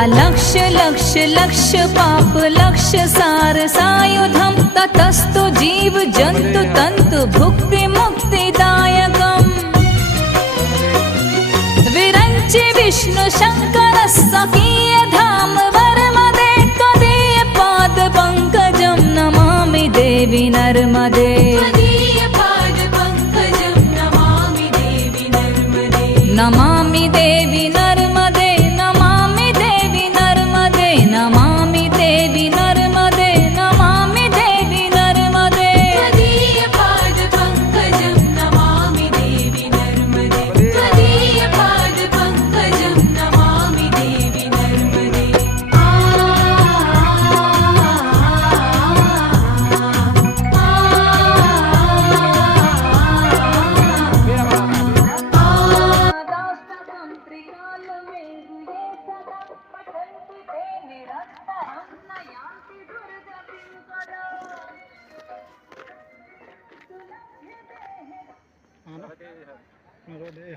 अलक्ष्य लक्ष्य लक्ष्य पाप लक्ष्य सार सायुधम ततस्तु जीव जंतु तंतु भुक्ति मुक्तिदायकम् विरंचि विष्णु शंकर स्वकीय धाम वर्मदे त्वदीय पाद पंकजं नमामि देवी नर्मदे नमामि देवी नर्मदे नमामि देवी नर्मदे नमामि देवी नर्मदे नमामि देवी नर्मदे त्वदीय पाद पंकजं नमामि देवी नर्मदे त्वदीय पाद पंकजं नमामि देवी नर्मदे नरोदे